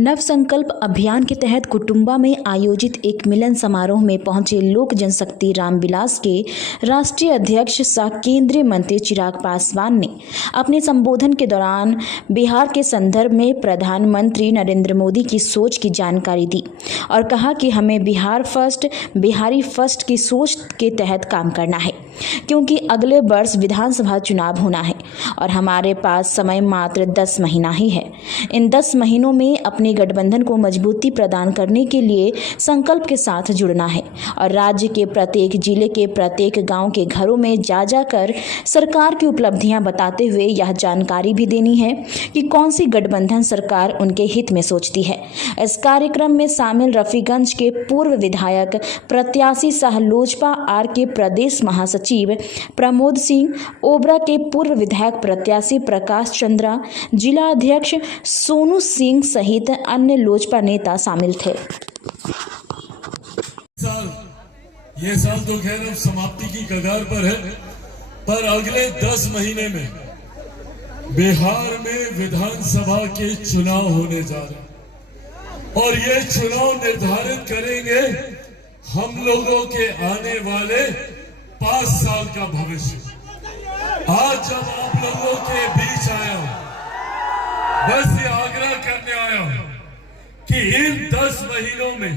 नव संकल्प अभियान के तहत कुटुंबा में आयोजित एक मिलन समारोह में पहुंचे लोक जनशक्ति रामविलास के राष्ट्रीय अध्यक्ष सह केंद्रीय मंत्री चिराग पासवान ने अपने संबोधन के दौरान बिहार के संदर्भ में प्रधानमंत्री नरेंद्र मोदी की सोच की जानकारी दी और कहा कि हमें बिहार फर्स्ट, बिहारी फर्स्ट की सोच के तहत काम करना है, क्योंकि अगले वर्ष विधानसभा चुनाव होना है और हमारे पास समय मात्र 10 महीना ही है। इन 10 महीनों में अपने गठबंधन को मजबूती प्रदान करने के लिए संकल्प के साथ जुड़ना है और राज्य के प्रत्येक जिले के प्रत्येक गांव के घरों में जा जाकर सरकार की उपलब्धियां बताते हुए यह जानकारी भी देनी है कि कौन सी गठबंधन सरकार उनके हित में सोचती है। इस कार्यक्रम में शामिल रफीगंज के पूर्व विधायक प्रत्याशी सह लोजपा आर के प्रदेश महासचिव प्रमोद सिंह, ओबरा के पूर्व विधायक प्रत्याशी प्रकाश चंद्रा, जिला अध्यक्ष सोनू सिंह सहित अन्य लोजपा नेता शामिल थे। ये साल तो खैर अब समाप्ति की कगार पर है, पर अगले 10 महीने में बिहार में विधानसभा के चुनाव होने जा रहे हैं और ये चुनाव निर्धारित करेंगे हम लोगों के आने वाले 5 साल का भविष्य। आज जब आप लोगों के बीच आया हूं, बस ये आग्रह करने आया हूं कि इन 10 महीनों में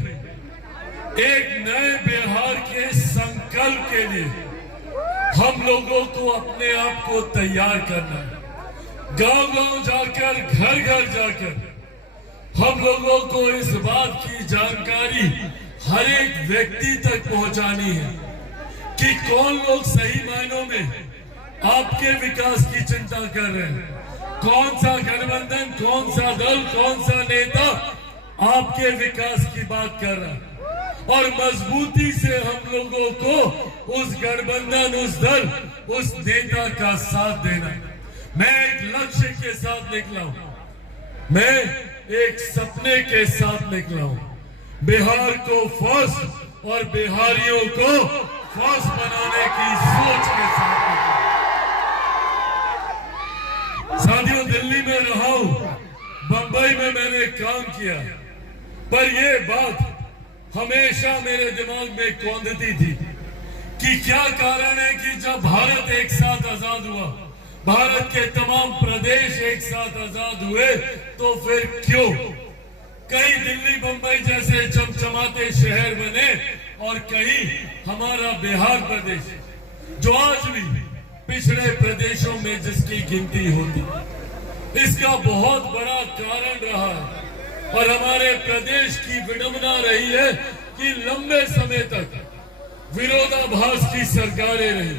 एक नए बिहार के संकल्प के लिए हम लोगों को अपने आप को तैयार करना है। गांव-गांव जाकर, घर-घर जाकर हम लोगों को इस बात की जानकारी हर एक व्यक्ति तक पहुंचानी है कि कौन लोग सही मायनों में आपके विकास की चिंता कर रहे हैं, कौन सा गठबंधन, कौन सा दल, कौन सा नेता आपके विकास की बात कर रहा है और मजबूती से हम लोगों को उस गठबंधन, उस दल, उस नेता का साथ देना। मैं एक लक्ष्य के साथ निकला हूं, मैं एक सपने के साथ निकला हूं, बिहार को फर्स्ट और बिहारियों को फर्स्ट बनाने की सोच के साथ निकला। साथियों, दिल्ली में रहा हूं, बंबई में मैंने काम किया, पर यह बात हमेशा मेरे दिमाग में कौंधती थी कि क्या कारण है कि जब भारत एक साथ आजाद हुआ, भारत के तमाम प्रदेश एक साथ आजाद हुए, तो फिर क्यों कहीं दिल्ली बंबई जैसे चमचमाते शहर बने और कहीं हमारा बिहार प्रदेश, जो आज भी पिछड़े प्रदेशों में जिसकी गिनती होती, इसका बहुत बड़ा कारण रहा है। और हमारे प्रदेश की विडंबना रही है कि लंबे समय तक विरोधाभास की सरकारें रही।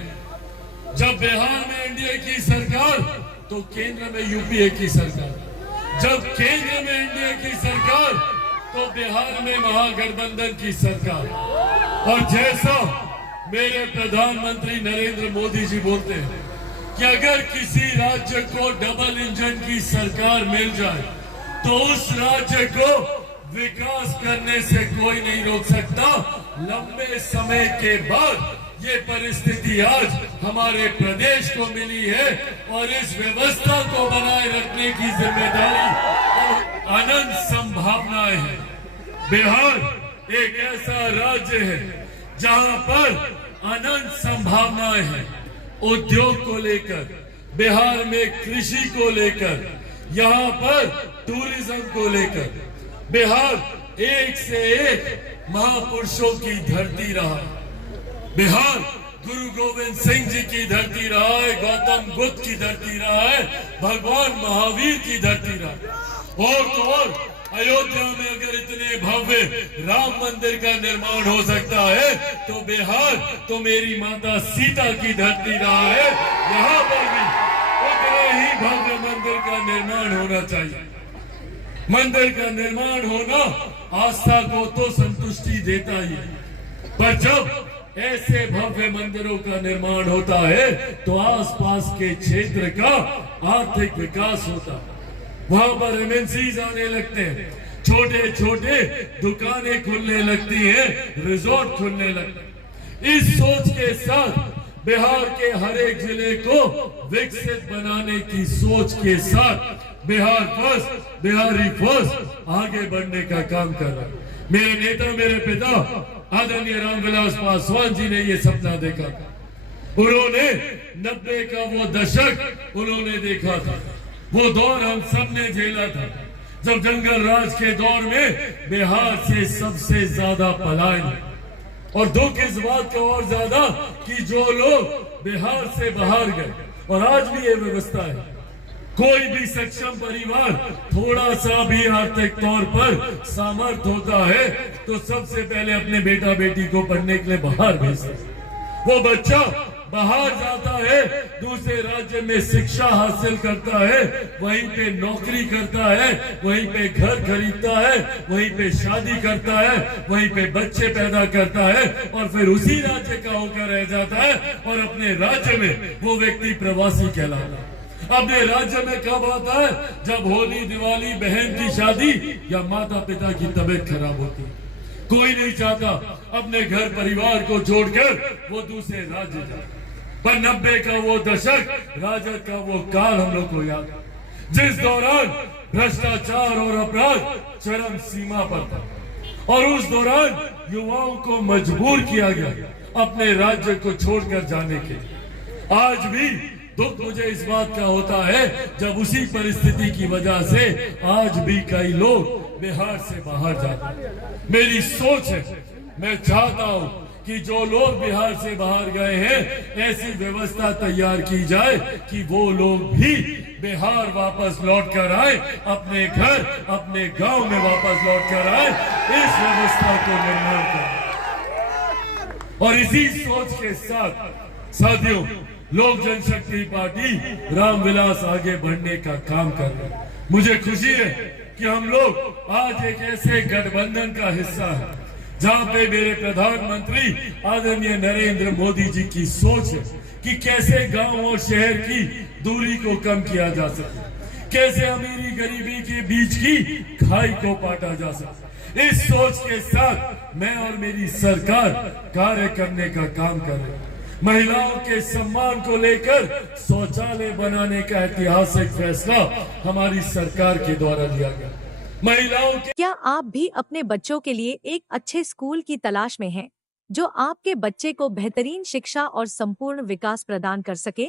जब बिहार में एनडीए की सरकार, तो केंद्र में यूपीए की सरकार, जब केंद्र में एनडीए की सरकार, तो बिहार में महागठबंधन की सरकार। और जैसा मेरे प्रधानमंत्री नरेंद्र मोदी जी बोलते हैं कि अगर किसी राज्य को डबल इंजन की सरकार मिल जाए तो उस राज्य को विकास करने से कोई नहीं रोक सकता। लंबे समय के बाद ये परिस्थिति आज हमारे प्रदेश को मिली है और इस व्यवस्था को बनाए रखने की जिम्मेदारी और अनंत संभावनाएं हैं। बिहार एक ऐसा राज्य है जहां पर अनंत संभावनाएं हैं। उद्योग को लेकर, बिहार में कृषि को लेकर, यहाँ पर टूरिज्म को लेकर बिहार एक से एक महापुरुषों की धरती रहा। बिहार गुरु गोविंद सिंह जी की धरती रहा है, गौतम बुद्ध की धरती रहा है, भगवान महावीर की धरती रहा। और तो और अयोध्या में अगर इतने भव्य राम मंदिर का निर्माण हो सकता है, तो बिहार तो मेरी माता सीता की धरती रहा है। यहाँ पर भी उतने ही भव्य मंदिर का निर्माण होना चाहिए। मंदिर का निर्माण होना आस्था को तो संतुष्टि देता ही है, पर जब ऐसे भव्य मंदिरों का निर्माण होता है तो आसपास के क्षेत्र का आर्थिक विकास होता है। वहां पर एमएनसीज आने लगते हैं, छोटे छोटे दुकानें खुलने लगती हैं, रिजॉर्ट खुलने लगते हैं। इस सोच के साथ बिहार के हर एक जिले को विकसित बनाने की सोच के साथ बिहार फर्स्ट, बिहारी फर्स्ट आगे बढ़ने का काम कर रहा है। मेरे नेता, मेरे पिता आदरणीय रामविलास पासवान जी ने ये सपना देखा था। उन्होंने 90 का वो दशक उन्होंने देखा था। वो दौर हम सब ने झेला था, जब जंगल राज के दौर में बिहार से सबसे ज्यादा पलायन, और दुख इस बात का और ज्यादा कि जो लोग बिहार से बाहर गए, और आज भी ये व्यवस्था है, कोई भी सक्षम परिवार थोड़ा सा भी आर्थिक तौर पर सामर्थ होता है तो सबसे पहले अपने बेटा बेटी को पढ़ने के लिए बाहर भेजता है। वो बच्चा बाहर जाता है, दूसरे राज्य में शिक्षा हासिल करता है, वहीं पे नौकरी करता है, वहीं पे घर खरीदता है, वहीं पे शादी करता है, वहीं पे बच्चे पैदा करता है, और फिर उसी राज्य का होकर रह जाता है, और अपने राज्य में वो व्यक्ति प्रवासी कहलाता है। अपने राज्य में कब आता है? जब होली, दिवाली, बहन की शादी या माता पिता की तबीयत खराब होती है। कोई नहीं चाहता अपने घर परिवार को छोड़कर वो दूसरे राज्य जाए। पर 90 का वो दशक, राजद का वो काल हम लोग को याद है, जिस दौरान भ्रष्टाचार और अपराध चरम सीमा पर था, और उस दौरान युवाओं को मजबूर किया गया अपने राज्य को छोड़कर जाने के। आज भी दुख मुझे इस बात का होता है, जब उसी परिस्थिति की वजह से आज भी कई लोग बिहार से बाहर जाते हैं। मेरी सोच है, मैं चाहता हूं कि जो लोग बिहार से बाहर गए हैं, ऐसी व्यवस्था तैयार की जाए कि वो लोग भी बिहार वापस लौट कर आए, अपने घर, अपने गांव में वापस लौट कर आए। इस व्यवस्था को निर्माण करें, और इसी सोच के साथ साथियों, लोक जनशक्ति पार्टी रामविलास आगे बढ़ने का काम कर रहे हैं। मुझे खुशी है कि हम लोग आज एक ऐसे गठबंधन का हिस्सा है जहां पे मेरे प्रधानमंत्री आदरणीय नरेंद्र मोदी जी की सोच है कि कैसे गांव और शहर की दूरी को कम किया जा सके, कैसे अमीरी गरीबी के बीच की खाई को पाटा जा सके। इस सोच के साथ मैं और मेरी सरकार कार्य करने का काम कर रहे हैं। महिलाओं के सम्मान को लेकर शौचालय बनाने का ऐतिहासिक फैसला हमारी सरकार के द्वारा लिया गया। महिलाओं के क्या आप भी अपने बच्चों के लिए एक अच्छे स्कूल की तलाश में हैं, जो आपके बच्चे को बेहतरीन शिक्षा और संपूर्ण विकास प्रदान कर सके?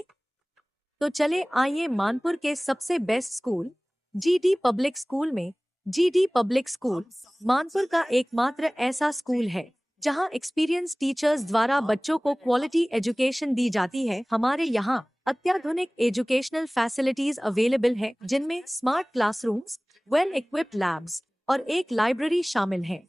तो चले आइए मानपुर के सबसे best school GD public school में। जीडी पब्लिक स्कूल मानपुर का एकमात्र ऐसा स्कूल है जहां एक्सपीरियंस टीचर्स द्वारा बच्चों को क्वालिटी एजुकेशन दी जाती है। हमारे यहाँ अत्याधुनिक एजुकेशनल फैसिलिटीज अवेलेबल है, जिनमें smart classrooms, well equipped labs और एक लाइब्रेरी शामिल है।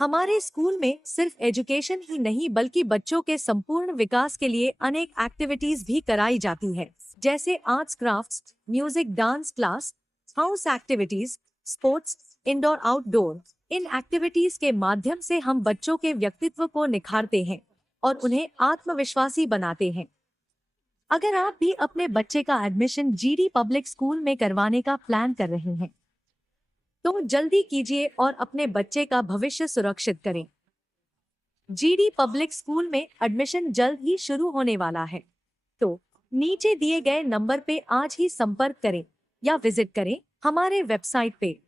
हमारे स्कूल में सिर्फ एजुकेशन ही नहीं बल्कि बच्चों के संपूर्ण विकास के लिए अनेक एक्टिविटीज भी कराई जाती है, जैसे arts, crafts, music, dance class, house activities, sports, indoor outdoor. इन एक्टिविटीज के माध्यम से हम बच्चों के व्यक्तित्व को निखारते हैं और उन्हें आत्मविश्वासी बनाते हैं। अगर आप भी अपने बच्चे का एडमिशन जीडी पब्लिक स्कूल में करवाने का प्लान कर रहे हैं, तो जल्दी कीजिए और अपने बच्चे का भविष्य सुरक्षित करें। जीडी पब्लिक स्कूल में एडमिशन जल्द ही शुरू होने वाला है, तो नीचे दिए गए नंबर पे आज ही संपर्क करें या विजिट करें हमारे वेबसाइट पे।